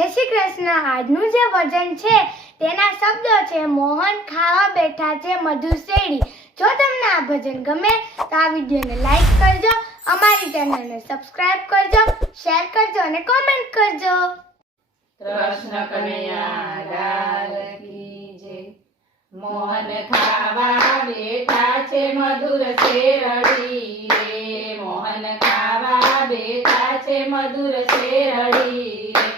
જય શ્રી કૃષ્ણ। આજનું જે ભજન છે તેના શબ્દો છે મોહન ખાવા બેઠા છે મધુર શેરડી। જો તમને આ ભજન ગમે તો આ વિડીયોને લાઈક કરજો, અમારી ચેનલને સબસ્ક્રાઇબ કરજો, શેર કરજો અને કોમેન્ટ કરજો। કૃષ્ણ કનૈયા લાલ કી જય। મોહન ખાવા બેઠા છે મધુર શેરડી રે, મોહન ખાવા બેઠા છે મધુર શેરડી રે।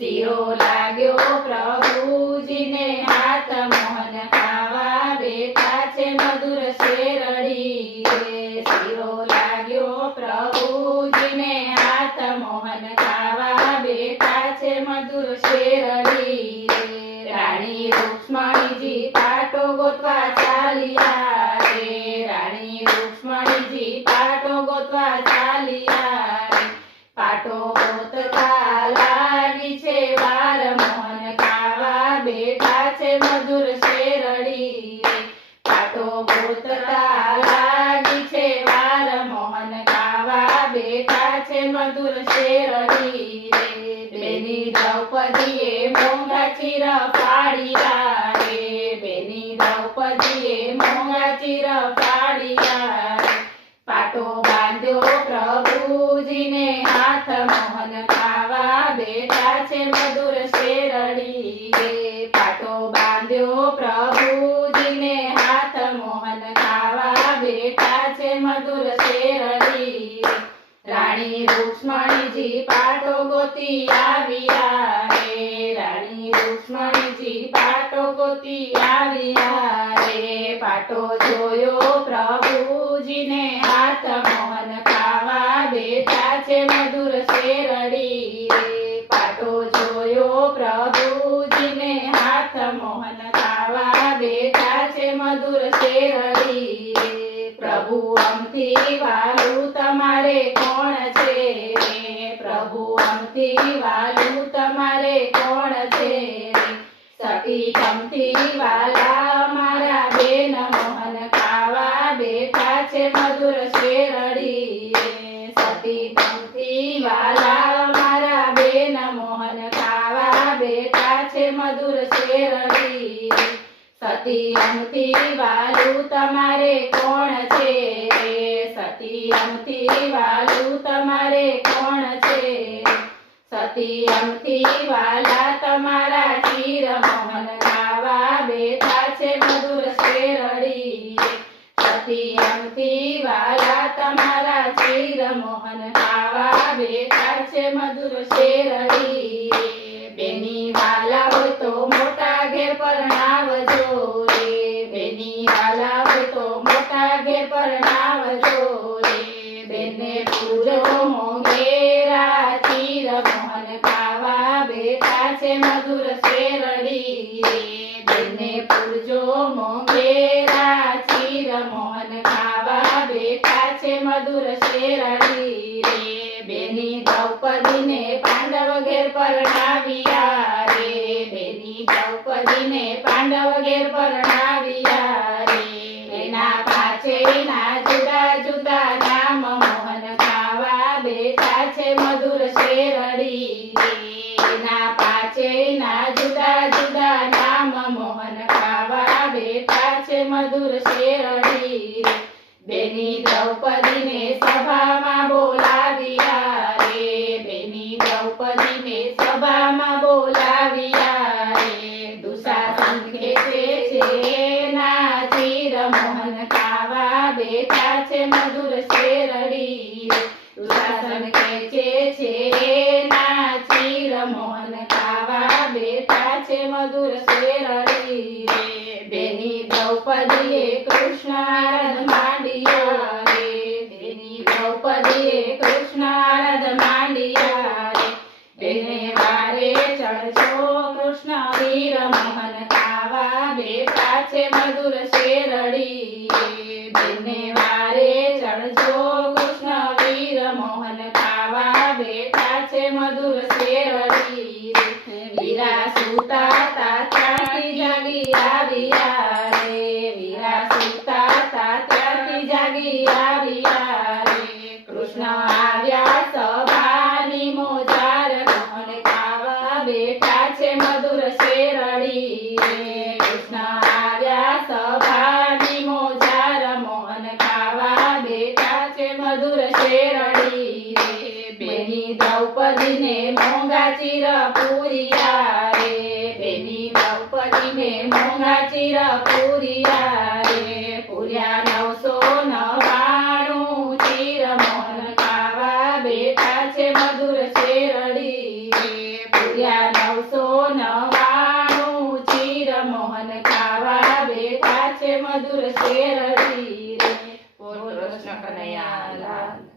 શીરો લાગ્યો પ્રભુજીને હાથ, મોહન ખાવા બેઠા છે મધુર શેરડી રે। શીરો લાગ્યો પ્રભુજીને હાથ, મોહન ખાવા બેઠા છે મધુર શેરડી રે। રાણી રૂક્ષ્મણીજી પાટો ગોતવા ચાલ્યા રે, રાણી રૂક્ષ્મણીજી પાટો ગોતવા ચાલ્યા રે। પાટો ગોતતા લાગી છે વાર, મોહન ખાવા બેઠા છે મધુર શેરડી રે। પાટો ગોતતા લાગી છે વાર, મોહન ખાવા બેઠા છે મધુર શેરડી રે। બેની દ્રૌપદીએ મોંઘા ચીર ફાડ્યા રે, બેની દ્રૌપદીએ મોંઘા ચીર ફાડ્યા રે। પાટો બાંધ્યો પ્રભુજીને હાથ, મોહન ખાવા બેઠા છે મધુર શેરડી રે। પાટો બાંધ્યો પ્રભુજીને હાથ, મોહન ખાવા બેઠા છે મધુર શેરડી રે। રાણી રૂક્ષ્મણીજી પાટો ગોતી આવ્યા રે, રાણી રૂક્ષ્મણીજી પાટો ગોતી આવ્યા રે। પાટો જોયો પ્રભુજીને હાથ, મોહન ખાવા બેઠા છે મધુર શેરડી રે। પાટો જોયો પ્રભુજીને હાથ, મોહન ખાવા બેઠા છે મધુર શેરડી રે। પ્રભુ અમથી વાલું તમારે કોણ છે રે, પ્રભુ અમથી વાલું તમારે કોણ છે રે। સતી તમથી વાલા મારા બેન, મોહન ખાવા બેઠા છે મધુર શેરડી રે। સતી તમથી વાલા મારા બેન, મોહન ખાવા બેઠા છે મધુર શેરડી રે। સતી અમથી વાલું તમારે કોણ છે રે, સતી અમથી વાલું તમારે કોણ છે રે। સતી અમથી વાલા તમારા ચીર, મોહન ખાવા બેઠા છે મધુર શેરડી રે। સતી અમથી વાલા તમારા ચીર, મોહન ખાવા બેઠા છે મધુર શેરડી રે। બેની વાલા હોય તો મોટા ઘેર પરણાવજો રે, બેની વાલા હોય તો મોટા ઘેર પરણાવજો રે। બેને પૂજો મોંઘેરા ચીર, મોહન ખાવા બેઠા છે મધુર શેરડી રે। બેને પૂજો મોંઘેરા ચીર, મોહન ખાવા બેઠા છે મધુર શેરડી રે। બેની દ્રૌપદીને પાંડવ ઘેર પરણાવ્યા રે, બેની દ્રૌપદીને પાંડવ ઘેર પરણાવ્યા રે। એના પાછળના જુદા જુદા નામ, મોહન ખાવા બેઠા છે મધુર શેરડી રે। એના પાછળના જુદા જુદા નામ, મોહન ખાવા બેઠા છે મધુર શેરડી રે। બેની દ્રૌપદીને સભામાં બોલાવ્યા રે, બેની દ્રૌપદીને સભામાં બોલાવ્યા રે। દુશાસન ખેંચે છે ના ચીર, મોહન ખાવા બેઠા છે મધુર શેરડી રે। દુશાસન ખેંચે છે ના ચીર, મોહન ખાવા બેઠા છે મધુર શેરડી રે। બેની દ્રૌપદીએ કૃષ્ણ આરાધ માંડ્યા રે, બેની દ્રૌપદીએ કૃષ્ણ આરાધ માંડ્યા રે। બેને વારે ચણજો કૃષ્ણ વીર, મોહન ખાવા બેઠા છે મધુર શેરડી રે। બેને વારે ચણજો કૃષ્ણ વીર, મોહન ખાવા બેઠા છે મધુર શેરડી રે। વીરા સુતા ત્યાંથી જાગી આવ્યા રે, વીરા સુતા ત્યાંથી જાગી આવ્યા રે। કૃષ્ણ આવ્યા સભાની મોજાર, મોહન ખાવા બેઠા છે મધુર શેરડી રે કૃષ્ણ આવ્યા સભાની મોજાર મોહન ખાવા બેઠા છે મધુર શેરડી રે બેની દ્રૌપદીને મોંઘા ચીર પૂરિયા રે બેની દ્રૌપદીને મોંઘા ચીર પૂરિયા રે પૂર્યા 999 ચીર મોહન ખાવા બેઠા છે મધુર શેરડી રે પૂર્યા 999 ચીર મોહન ખાવા બેઠા છે મધુર શેરડી રે બોલો કૃષ્ણ કનૈયા લાલ